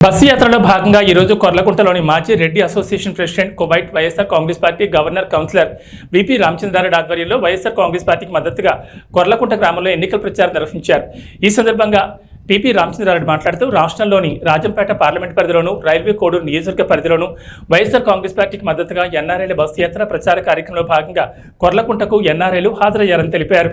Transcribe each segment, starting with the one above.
Bus యాత్రలో భాగంగా ఈరోజు కొర్లకుంటలోని మాజీ Reddy association president Kuwait YSR Congress Party governor councillor VP Ramachandra Reddy ఆధ్వర్యంలో వైఎస్ఆర్ కాంగ్రెస్ పార్టీకి మద్దతుగా కొర్లకుంట గ్రామంలో ఎన్నికల ప్రచారం నిర్వహించారు. ఈ సందర్భంగా పిపి రామచంద్రారెడ్డి మాట్లాడుతూ రాష్ట్రంలోని రాజంపేట పార్లమెంట్ పరిధిలోను రైల్వే కోడూరు నియోజకవర్గ పరిధిలోను వైఎస్ఆర్ కాంగ్రెస్ పార్టీకి మద్దతుగా ఎన్ఆర్ఐల బస్సు యాత్ర ప్రచార కార్యక్రమంలో భాగంగా కొర్లకుంటకు ఎన్ఆర్ఐలు హాజరయ్యారని తెలిపారు.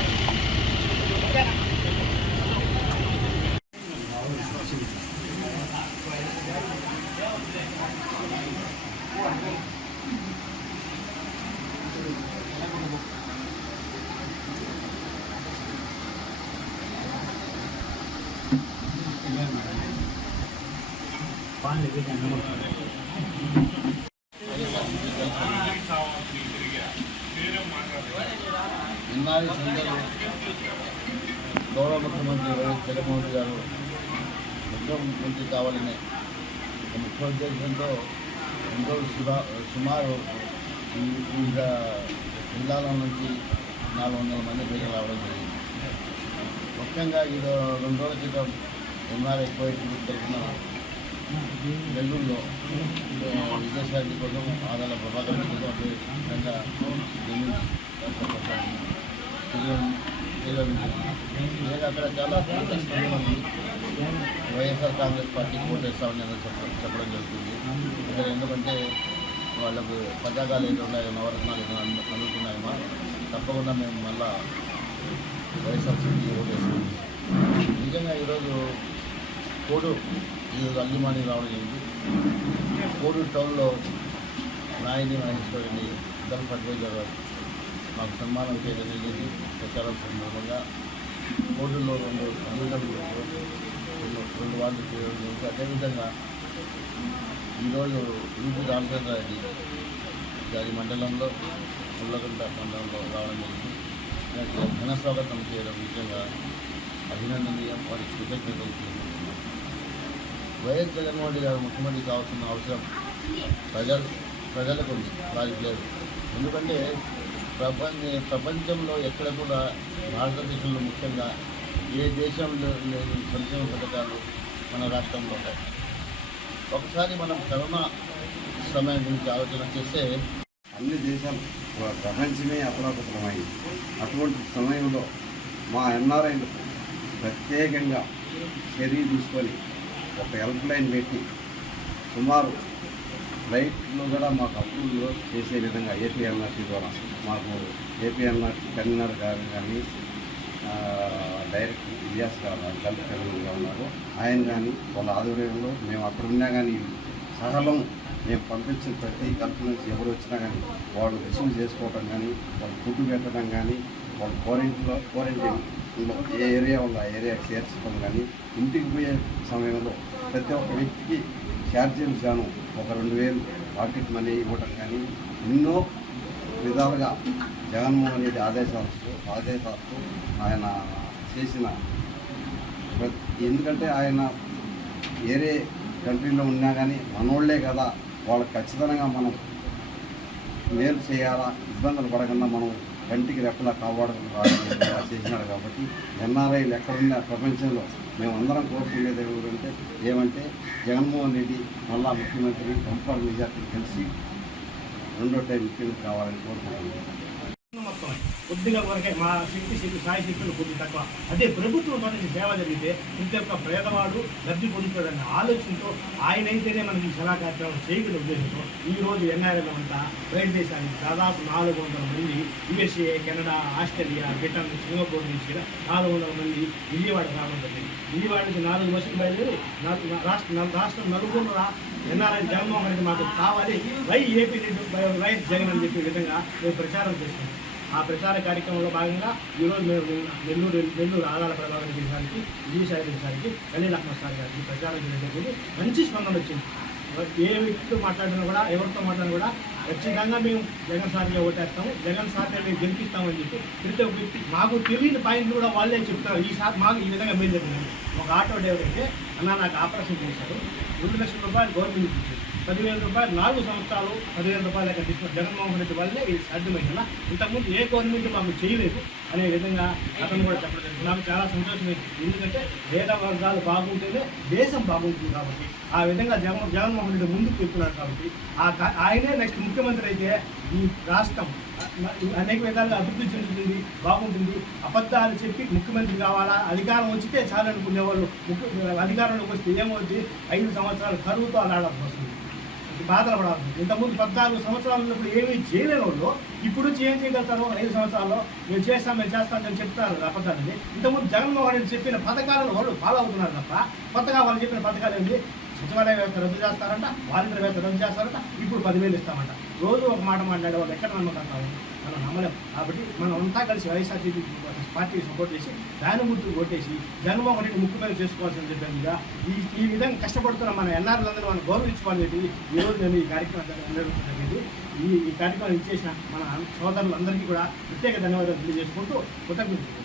సంఘాలు గౌరవ ముఖ్యమంత్రి వైఎస్ జగన్మోహన్ రెడ్డి గారు ఎంతో ముఖ్యమంత్రి కావాలని ముఖ్య ఉద్దేశంతో ఎంతో సుమారు వివిధ జిల్లాల నుంచి నాలుగు వందల మంది ప్రజలు రావడం జరిగింది. ముఖ్యంగా ఈ రెండు రోజుల క్రితం ఎన్ఆర్ఐ కోయిట్ తరఫున నెల్లూరులో ఆ, కోసం ఆదాల ప్రభాకర్ కోసం అదేవిధంగా నేను అక్కడ చాలా స్పష్టంగా ఉంది. వైఎస్ఆర్ కాంగ్రెస్ పార్టీ ఓటు అని చెప్పడం చెప్పడం జరుగుతుంది. ఇక్కడ ఎందుకంటే వాళ్ళకు పతాకాలు ఏదో ఉన్నాయో నవరత్నాలు ఏదో అందు- తప్పకుండా మేము మళ్ళా వైఎస్ఆర్సీపీ వేస్తాం నిజంగా ఈరోజు కోడు ఈరోజు అల్లిమాని రావడం జరిగింది కోడూరు టౌన్లో నాయని మహేశ్వరుని గల్ఫ్ అడ్వైజర్ గారు మాకు సన్మానం చేయడం జరిగింది. ప్రచారం సందర్భంగా కోడూరులో రెండు డివిజన్లు రెండు రెండు చేయడం జరిగింది. అదేవిధంగా ఈరోజు యూపీ రామచంద్ర రెడ్డి గారి మండలంలో ముళ్ళగంట మండలంలో రావడం జరిగింది. దానికి ఘన స్వాగతం చేయడం నిజంగా అభినందనీయం. వారికి కృతజ్ఞతలు తెలియజేస్తున్నాం. వైఎస్ జగన్మోహన్ రెడ్డి గారు ముఖ్యమంత్రి కావాల్సిన అవసరం ప్రజలు ప్రజలకు ఉంది వారికి లేదు ఎందుకంటే ప్రపంచ ప్రపంచంలో ఎక్కడ కూడా భారతదేశంలో ముఖ్యంగా ఏ దేశంలో లేని సంక్షేమ పథకాలు మన రాష్ట్రంలో ఉంటాయి. ఒకసారి మనం కరోనా సమయం గురించి ఆలోచన చేస్తే అన్ని దేశాలు ప్రపంచమే అతలాకుతలమైంది అటువంటి సమయంలో మా ఎన్ఆర్ఐలు ప్రత్యేకంగా చర్య తీసుకొని ఒక హెల్ప్ లైన్ పెట్టి సుమారు ఫ్లైట్లో కూడా మాకు అప్రూవ్ చేసే విధంగా ఏపీఎల్ఆర్టీ ద్వారా మాకు ఏపీఎల్ఆర్టీ కన్వీనర్ గారు కానీ డైరెక్ట్ డైరెక్టర్ ఇలియాస్ గారు గల్ఫ్ ఉన్నారు. ఆయన కానీ వాళ్ళ ఆధ్వర్యంలో మేము అక్కడ ఉన్నా కానీ సహలం మేము పంపించిన ప్రతి గల్ఫ్ నుంచి ఎవరు వచ్చినా కానీ వాళ్ళు రిసీవ్ చేసుకోవటం కానీ వాళ్ళు ఫుడ్ పెట్టడం కానీ వాళ్ళు క్వారంటైన్లో క్వారంటైన్ ఏ ఏరియా ఉందో? ఆ ఏరియాకి చేర్చడం కానీ ఇంటికి పోయే సమయంలో ప్రతి ఒక్క వ్యక్తికి ఛార్జీలు గాను ఒక రెండు వేలు పాకెట్ మనీ ఇవ్వటం కానీ ఎన్నో విధాలుగా జగన్మోహన్ రెడ్డి ఆదేశాలతో ఆదేశాలతో ఆయన చేసిన ఎందుకంటే ఆయన వేరే కంట్రీలో ఉన్నా కానీ మనోళ్ళే కదా. వాళ్ళకి ఖచ్చితంగా మనం మేలు చేయాలా? ఇబ్బందులు పడకుండా మనం కంటికి రెప్పలా కాపాడడం చేసినాడు కాబట్టి ఎన్ఆర్ఐలు ఎక్కడున్నా ప్రపంచంలో మేమందరం కోరుకునేది ఏమిటంటే ఏమంటే జగన్మోహన్ రెడ్డి మళ్ళా ముఖ్యమంత్రి పంపాల మెజార్టీ కలిసి రెండో టైం ముఖ్యమంత్రి కావాలని కోరుకుంటున్నాను కొద్దిగా వరకే మా శక్తి శక్తి సాయి శక్తులు కొద్ది తక్కువ. అదే ప్రభుత్వం మనకి సేవ జరిగితే ప్రతి ఒక్క పేదవాడు లబ్ధి పొందుతాడన్న ఆలోచనతో ఆయన అయితేనే మనకి సలహా కార్యక్రమం చేయగల ఉద్దేశంతో ఈ రోజు ఎన్ఆర్ఎల్ అంతా బయట దేశానికి దాదాపు నాలుగు వందల మంది USA Canada Australia Britain Singapore నుంచి నాలుగు వందల మంది విజయవాడ రావడం జరిగింది. విజయవాడకి నాలుగు బస్సులు బయలుదేరి నాకు రాష్ట్ర నా రాష్ట్రం నలుగురు ఎన్ఆర్ఎల్ జగన్మోహన్ రెడ్డి మాకు కావాలి. Why AP Reddy why Jagan అని చెప్పే విధంగా మేము ప్రచారం చేస్తున్నాం. ఆ ప్రచార కార్యక్రమంలో భాగంగా ఈరోజు మేము నెల్లూరు నెల్లూరు ఆదాల ప్రభావం చేసానికి విజయసాయి చేసానికి కళ్యాణ్ అహ్మద్ సార్ గారికి ప్రచారం చేయడం మంచి స్పందన వచ్చింది. ఏ వ్యక్తితో మాట్లాడినా కూడా ఎవరితో మాట్లాడినా కూడా ఖచ్చితంగా మేము జగన్ సార్ని ఓటేస్తాము జగన్ సార్ని మేము గెలిపిస్తామని చెప్పి ప్రతి ఒక్క వ్యక్తి మాకు తెలియని పాయింట్ కూడా వాళ్ళే చెప్తారు. ఈ మాకు ఈ విధంగా మేలు జరిగింది. ఒక ఆటో డ్రైవర్ అయితే అన్న నాకు ఆపరేషన్ చేశారు. రెండు లక్షల రూపాయలు గవర్నమెంట్ ఇచ్చింది. పదివేల రూపాయలు నాలుగు సంవత్సరాలు పదివేల రూపాయలు లెక్క తీసుకున్న జగన్మోహన్ రెడ్డి వల్లే ఇది సాధ్యమైందా ఇంతకుముందు ఏ గవర్నమెంట్ మాకు చేయలేదు అనే విధంగా అతను కూడా చెప్పడం నాకు చాలా సంతోషం ఎందుకంటే పేద వర్గాలు బాగుంటేనే దేశం బాగుంటుంది కాబట్టి ఆ విధంగా జగన్ జగన్మోహన్ రెడ్డి ముందుకు చెప్తున్నారు కాబట్టి ఆ కా- ఆయనే నెక్స్ట్ ముఖ్యమంత్రి అయితే ఈ రాష్ట్రం అనేక విధాలుగా అభివృద్ధి చెందుతుంది బాగుంటుంది అబద్ధాలు చెప్పి ముఖ్యమంత్రి కావాలా అధికారం వచ్చితే చాలు ముఖ్య అధికారంలోకి వస్తే ఏమవుతుంది ఐదు సంవత్సరాలు కరువుతో అలాడాల్సి బాధలు పడాల్సి ఇంతకుముందు పద్నాలుగు సంవత్సరాలు ఉన్నప్పుడు ఏమీ చేయలేని వాళ్ళు ఇప్పుడు వచ్చి ఏం చేయగలుగుతారు ఐదు సంవత్సరాల్లో మేము చేస్తాం మేము చేస్తామని చెప్తారు అబద్ధాన్ని ఇంతకుముందు జగన్మోహన్ రెడ్డి చెప్పిన పథకాలను వాళ్ళు ఫాలో అవుతున్నారు తప్ప కొత్తగా వాళ్ళు చెప్పిన పథకాలు ఏంటి? సచివాలయ వ్యవస్థ రద్దు చేస్తారంట వాలంటీర్ వ్యవస్థ రద్దు చేస్తారంట ఇప్పుడు పదివేలు ఇస్తామంట. రోజు ఒక మాట మాట్లాడే వాళ్ళు ఎక్కడ నమ్మకంటాము మనం నమ్మలేం. కాబట్టి మనం అంతా కలిసి వైఎస్ఆర్సీపీ పార్టీకి సపోర్ట్ చేసి దాని గుర్తు కొట్టేసి జగన్మోహన్ రెడ్డి మీద చేసుకోవాల్సిన విధంగా ఈ ఈ విధంగా కష్టపడుతున్న మన ఎన్ఆర్లందరూ మనం గౌరవించుకోవాలని చెప్పి ఈ ఈ కార్యక్రమం నిర్వహించడం ఈ ఈ కార్యక్రమం ఇచ్చేసిన మన సోదరులందరికీ కూడా ప్రత్యేక ధన్యవాదాలు తెలియజేసుకుంటూ కృతజ్ఞతలు.